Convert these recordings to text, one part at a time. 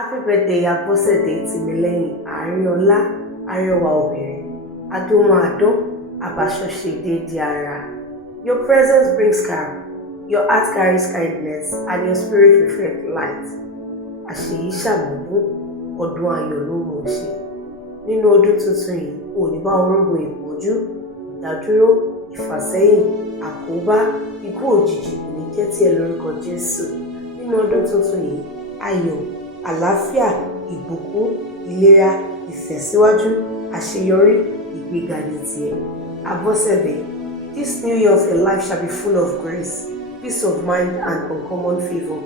Happy birthday, Abosede Timileyin Arinola, Arẹwà obìnrin, Adomo-adon, Abasose Diara. Your presence brings calm, your heart carries kindness, and your spirit reflects light. Àṣeyí ṣàmọ́dún, ọdún ayọ̀ ló mọ̀ ṣe. Nínú ọdún tuntun yìí, ò ní bá orógbó ìpọ́njú, ìdádúró, ìfàsẹ́yìn, àkóbá, ikú òjijì kò ní jẹ́ tiẹ̀ lórúkọ Jésù. Nínú ọdún tuntun yìí, ayọ̀, àlàáfíà, ìbùkún, ìlera, ìtẹ̀síwájú, àṣeyọrí, ìgbéga ní tiẹ̀. Abosede, this new year of your life shall be full of grace, peace of mind, and uncommon favour.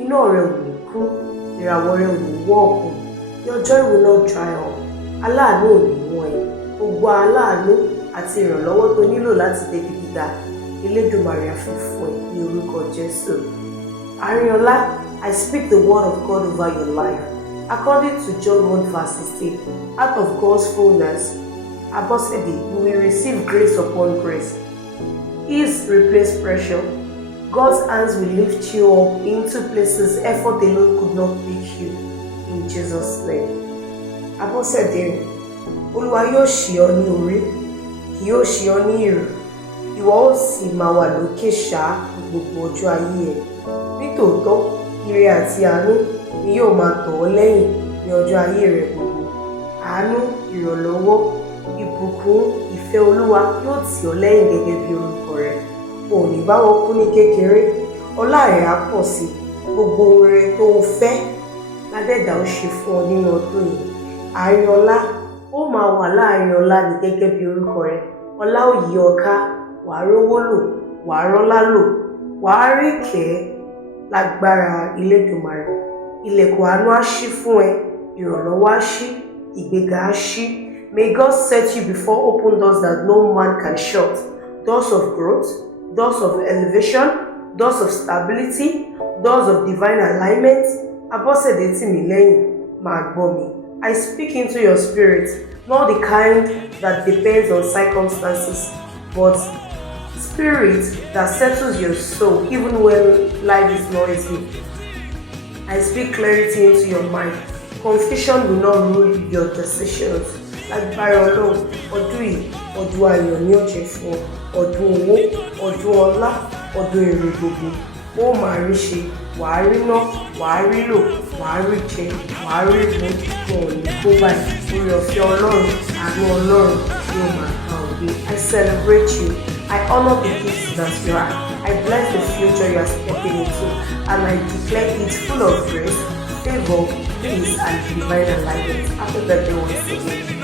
Inú ọ̀rẹ́ ò ní kú, ìràwọ̀ rẹ̀ ò ní wọ́ ọ̀kùn. Your joy will not dry up. Aláàánú ò ní wọ́n ẹ. Gbogbo aláàánú àti ìrànlọ́wọ́ tó nílò láti débi gíga, Elédùmarè á fi fún ẹ ní orúkọ Jésù. Arinola, I speak the word of God over your life. According to John 1 verse 16, out of God's fullness, Abosede, you will receive grace upon grace. Ease replace pressure. God's hands will lift you up into places effort alone could not take you. In Jesus' name. Abosede, Olúwa yóò ṣí ọ ní orí, kì yóò ṣí ọ ní ìrù. Ìwọ ó sì máa wà lókè ṣáá gbogbo ọjọ́ ayé ẹ. Nítòótọ́, ire àti àánú ni yóò máa tọ̀ ọ́ lẹ́yìn ní ọjọ́ ayé rẹ gbogbo. Àánú, ìrànlọ́wọ́, ìbùkún, ìfẹ́ Olúwa yóò tì ọ́ lẹ́yìn gẹ́gẹ́ bí orúkọ rẹ̀. O ò ní bá wọn kú ní kékeré, ọlá rẹ̀ á pọ̀ sí i. Gbogbo ohun rere tó o fẹ́ ládẹ́dà ó ṣe fún ọ nínú ọdún yìí. Arinola, ó máa wà láàrin ọlá ní gẹ́gẹ́ bí orúkọ rẹ̀. Ọlá ò yí ọ ká, wàá rówó lò, wàá rọ́lá lò, wàá rí ìkẹ́ lágbára Elédùmarè. Ilẹ̀kùn àánú á ṣí fún ẹ, ìrànlọ́wọ́ á ṣí, ìgbéga á ṣí. May God set you before open doors that no man can shut. Doors of growth, doors of elevation, doors of stability, doors of divine alignment. Abosede Timileyin, máa gbọ́ mi. I speak into your spirit, not the kind that depends on circumstances, but spirit that settles your soul even when life is noisy. I speak clarity into your mind. Confusion will not rule your decisions. Lágbára Ọlọ́run, ọdún yìí, ọdún ayọ̀ ni ó jẹ́ fún ọ. Ọdún owó, ọdún ọlá, ọdún èrè gbogbo. Ó máa rí ṣe, wàá rí ná, wàá rí lò, wàá rí jẹ, wàá rí mu, wọn ò ní kó báyìí. Oore ọ̀fẹ́ Ọlọ́run, àánú Ọlọ́run yóò máa kà ọ́ gbé. I celebrate you. I honor the gifts that you are. I bless the future you are stepping into, and I declare it full of grace, favour, peace, and divine alignment. Happy birthday once again.